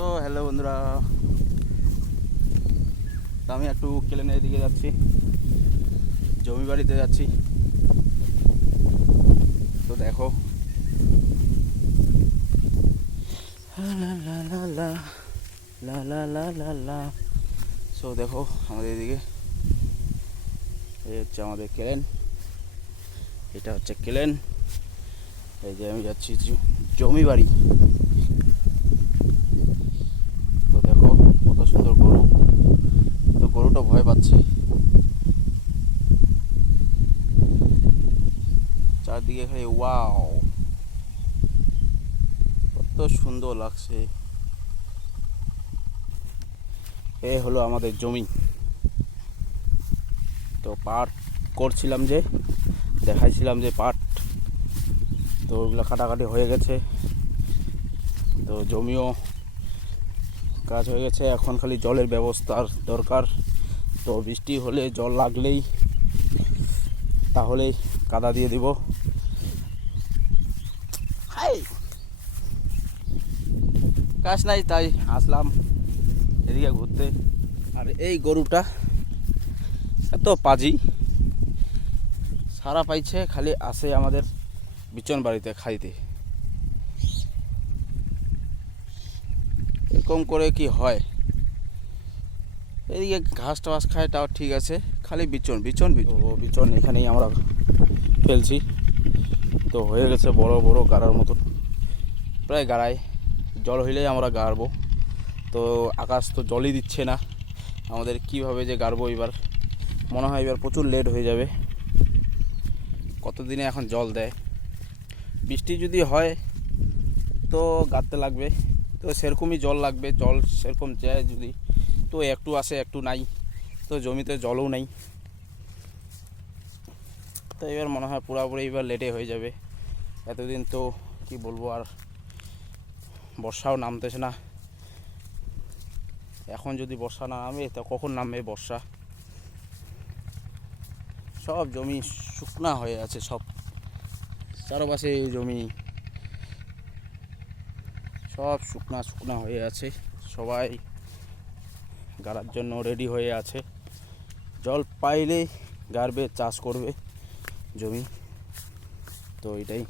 So hello বন্ধুরা, তো আমি একটু কেলেনের দিকে যাচ্ছি, জমি বাড়িতে যাচ্ছি। তো দেখো সো দেখো আমাদের এদিকে এই হচ্ছে আমাদের কেলেন, এটা হচ্ছে কেলেন। এই যে আমি যাচ্ছি জমি বাড়ি। তো দেখো কত সুন্দর গরু, তো গরুটা ভয় পাচ্ছে, চারদিকে খালি ওয়াও, কত সুন্দর লাগছে। এ হলো আমাদের জমি। তো পাট করছিলাম, যে দেখাইছিলাম যে পাট, তো ওগুলো কাটাকাটি হয়ে গেছে। তো জমিও কাজ হয়ে গেছে, এখন খালি জলের ব্যবস্থার দরকার। তো বৃষ্টি হলে, জল লাগলেই তাহলেই কাদা দিয়ে দিব। হাই কাজ নাই, তাই আসলাম এদিকে ঘুরতে। আর এই গরুটা এত পাজি, সারা পাইছে, খালি আসে আমাদের বিচন বাড়িতে খাইতে। এরকম করে কি হয়? এদিকে ঘাস টাস খায়, তাও ঠিক আছে, খালি বিচন বিচন বিচন এখানেই আমরা ফেলছি। তো হয়ে গেছে বড় বড় গাড়ার মতন, প্রায় গাড়ায়। জল হইলেই আমরা গাড়বো। তো আকাশ তো জলই দিচ্ছে না আমাদের, কিভাবে যে গাড়বো এবার। মনে হয় এবার প্রচুর লেট হয়ে যাবে। কতদিনে এখন জল দেয়? বৃষ্টি যদি হয় তো গাড়তে লাগবে, তো সেরকমই জল লাগবে। জল সেরকম চায় যদি, তো একটু আসে একটু নাই, তো জমিতে জলও নেই। তো এবার মনে হয় পুরোপুরি এবার লেটে হয়ে যাবে। এতদিন তো কি বলবো, আর বর্ষাও নামতেছে না। এখন যদি বর্ষা না নামে তো কখন নামবে বর্ষা? সব জমি শুকনা হয়ে আছে, সব চারপাশে জমি সব শুকনা শুকনা হয়ে আছে। সবাই গাড়ার জন্য রেডি হয়ে আছে। জল পাইলে গাড়বে, চাষ করবে জমি। তো এটাই।